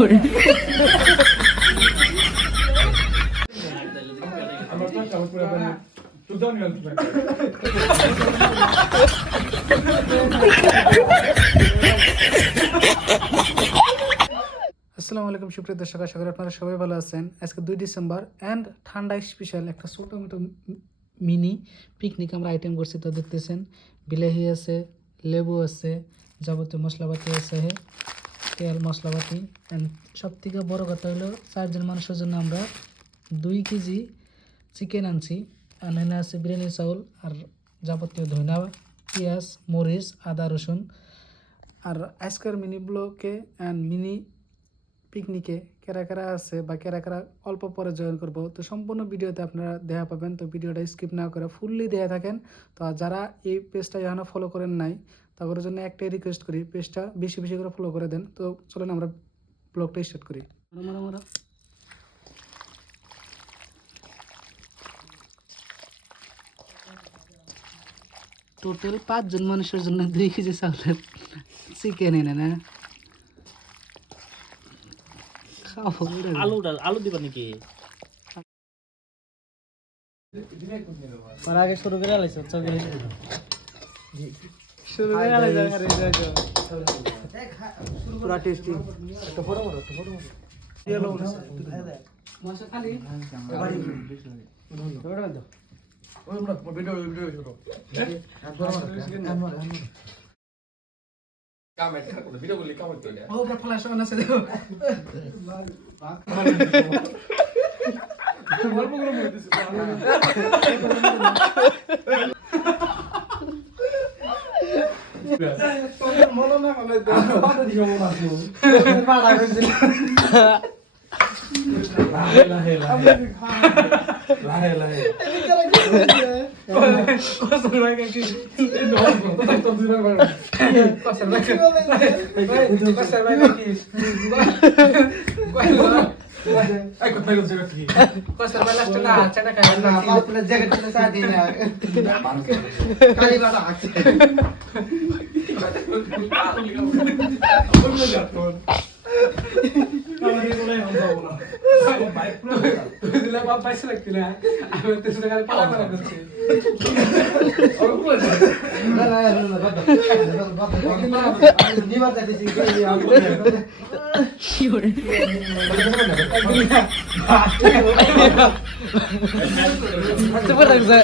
করে আসসালামু আলাইকুম সুপ্রিয় দর্শক, আশা করি আপনারা সবাই ভালো আছেন। আজকে 2 ডিসেম্বর অ্যান্ড ঠান্ডা স্পেশাল একটা ছোটো মোটো মিনি পিকনিক আমরা আইটেম করছি। তো দেখতেছেন বিলাহি আছে, লেবু আছে, যাবতীয় মশলাপাতি আছে, তেল মশলাপাতি। অ্যান্ড সব থেকে বড় কথা হলো 4 জন মানুষের জন্য আমরা 2 কেজি চিকেন আনছি। আর এখানে আছে বিরিয়ানি চাউল আর যাবতীয় ধনিয়া, পেঁয়াজ, মরিচ, আদা, রসুন। আর আজকের মিনি ব্লগে অ্যান্ড মিনি পিকনিকে কারা কারা আছে বা কারা কারা অল্প পরে জয়েন করবো, তো সম্পূর্ণ ভিডিওতে আপনারা দেখা পাবেন। তো ভিডিওটা স্কিপ না করে ফুললি দেখে থাকেন। তো যারা এই পেজটা এখনও ফলো করেন নাই তাদের জন্য একটাই রিকোয়েস্ট করি, পেজটা বেশি বেশি করে ফলো করে দেন। তো চলেন আমরা ব্লগটা স্টার্ট করি। টোটাল 5 জন মানুষের জন্য 2 কেজি চাউলের চিকেন এনে না আলু দিবা নাকি? আগে শুরু করে আলাইছো শুরু করে আলাইছো পুরা টেস্টি একটা ফটো মারো ইয়েলো মাশা খালি বাড়ি ওটা দাও ওই ভিডিও শুরু কামেন্ট করো ভিডিও বলি কামেন্ট করলে ও পুরো ফ্ল্যাশ অন আছে দেখো গল্প করে বলতেছি তোর মনে না হলে বাড়ি দিও না বাড়া গেছিল লাহে লাহে কোসর লাগে কি নো তো দিনা বাড়া কোসর লাগে কোসর লাগে কি ay ko tayo sa gati কোসর বালাস তো না চাটা খাই না आपल्या जगातलं साधी ना काही बाबा आखे দিলা বাপ পাইছে লাগতি না আমি তো সেটা খালি পালা পালা করছি ना ना ना बाबा निवार जाते की आपण কি করে super লাগছে